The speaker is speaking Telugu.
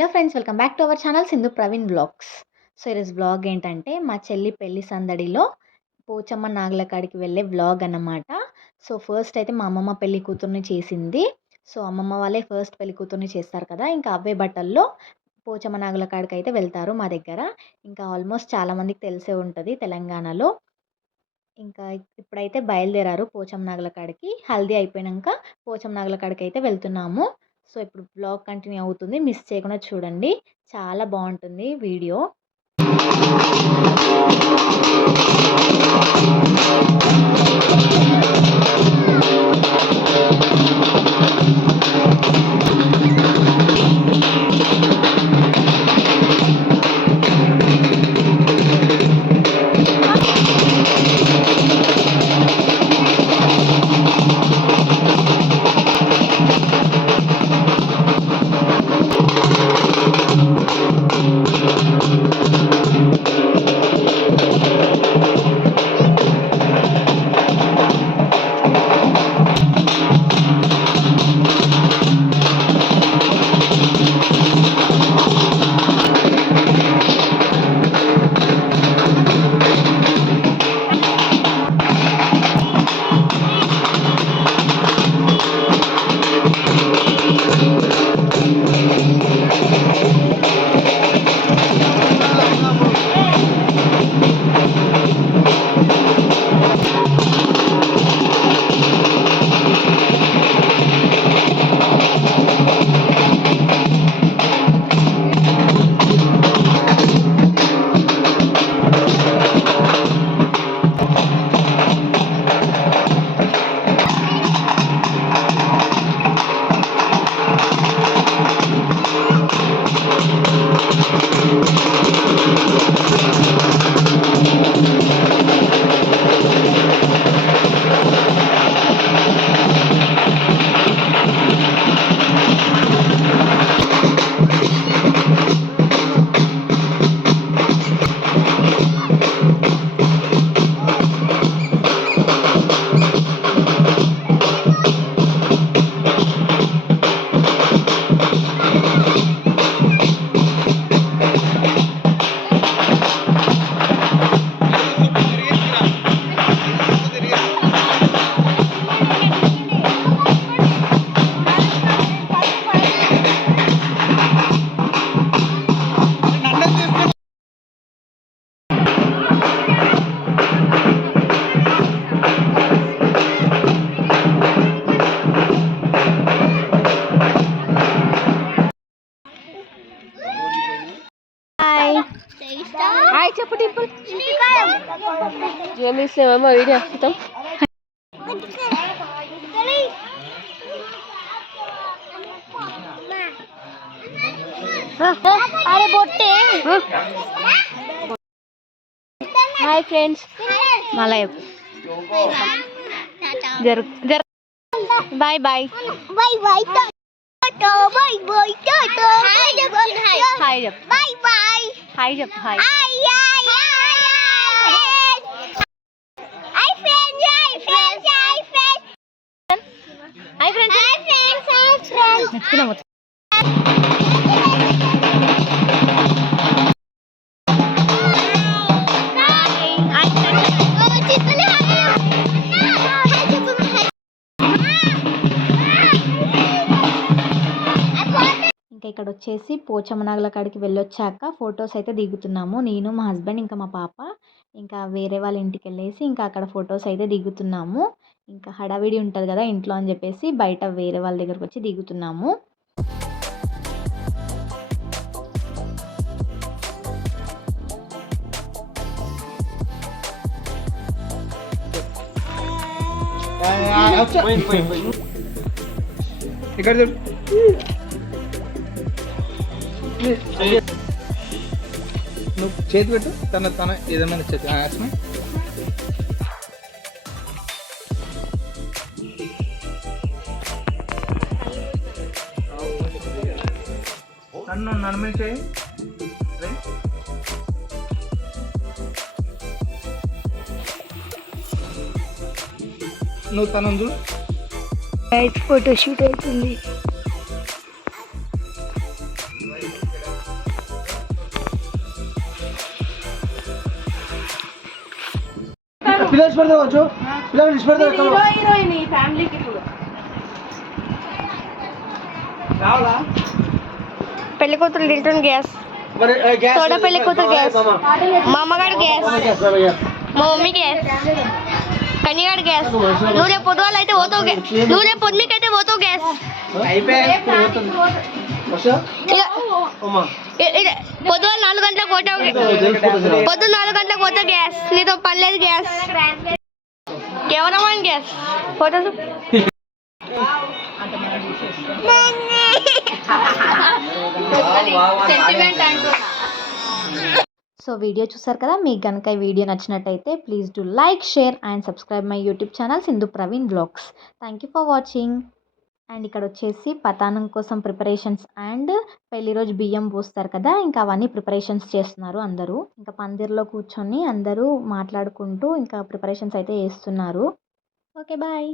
Hello friends, welcome back to our channel Sindhu Praveen vlogs. So ఈరోజు బ్లాగ్ ఏంటంటే మా చెల్లి పెళ్లి సందడిలో పోచమ్మ నాగుల కాడికి వెళ్ళే బ్లాగ్ అన్నమాట. సో ఫస్ట్ అయితే మా అమ్మమ్మ పెళ్లి కూతుర్ని చేసింది. సో అమ్మమ్మ వాళ్ళే ఫస్ట్ పెళ్లి కూతుర్ని చేస్తారు కదా, ఇంకా అవే బట్టల్లో పోచమ్మ నాగుల కాడికి అయితే వెళ్తారు మా దగ్గర. ఇంకా ఆల్మోస్ట్ చాలామందికి తెలిసే ఉంటుంది తెలంగాణలో. ఇంకా ఇప్పుడైతే బయలుదేరారు పోచమ్మ నాగుల కాడికి. హల్దీ అయిపోయినాక పోచమ్మ నాగుల కాడికి అయితే వెళ్తున్నాము. సో ఇప్పుడు బ్లాగ్ కంటిన్యూ అవుతుంది, మిస్ చేయకుండా చూడండి, చాలా బాగుంటుంది వీడియో. హాయ్ చెప్పు టింపుల్. జేమిసేమో వీడియో వస్తాం. అరే బొట్టే. హాయ్ ఫ్రెండ్స్, మళ్ళా చెప్పు. జరు జరు bye bye bye bye bye bye hi చెప్పు. హాయ్ చెప్పు. బాయ్ బాయ్ హాయ్ చెప్పు. హాయ్ ఇంకా ఇక్కడ వచ్చేసి పోచమ్మ నాగుల కాడికి వెళ్ళొచ్చాక ఫొటోస్ అయితే దిగుతున్నాము, నేను మా హస్బెండ్ ఇంకా మా పాప. ఇంకా వేరే వాళ్ళ ఇంటికి వెళ్ళేసి ఇంకా అక్కడ ఫొటోస్ అయితే దిగుతున్నాము. ఇంకా హడావిడి ఉంటుంది కదా ఇంట్లో అని చెప్పేసి బయట వేరే వాళ్ళ దగ్గరకు వచ్చి దిగుతున్నాము. ఇక్కడ నువ్వు చేతి పెట్టు, తన ఏదైనా చేతి నన్ను నన్ను చేయి. నువ్వు తనను చూడు. ఫోటో షూట్ అవుతుంది. పిల్లలు పెడతా కొంచెం పిల్లలు ఇచ్చి పెడతా హీరోయిన్ ఈ ఫ్యామిలీకి ఇప్పుడు రావాలా పెళ్లి కూతురు తింటుంది గ్యాస్ మరి గ్యాస్ తోడ పెళ్లి కూతురు గ్యాస్ మా అమ్మగారు గ్యాస్ మా మమ్మీ గ్యాస్ కన్యగాడు గ్యాస్ నువ్వు రేపు పొద్దుగాల అయితే పోతావు గ్యాస్ నువ్వు రేపు పొద్దుకి అయితే పోతావు గ్యాస్ పొద్దుగాల 4 గంటలకు పోతావు పొద్దున్న 4 గంటలకు పోతావు గ్యాస్ నీతో పని లేదు గ్యాస్ ఎవరమ్మా గ్యాస్ ఫోటో సెంటిమెంట్ అంటున్నా సో వీడియో చూసారు కదా, మీకు కనుక ఈ వీడియో నచ్చినట్టయితే please do like, share and subscribe my YouTube channel Sindhu Praveen vlogs. Thank you for watching. And ఇక్కడ వచ్చేసి పతానం కోసం ప్రిపరేషన్స్ అండ్ పెళ్లి రోజు బియ్యం పోస్తారు కదా, ఇంకా అవన్నీ ప్రిపరేషన్స్ చేస్తున్నారు అందరూ. ఇంకా పందిర్లో కూర్చొని అందరూ మాట్లాడుకుంటూ ఇంకా ప్రిపరేషన్స్ అయితే చేస్తున్నారు. Okay bye.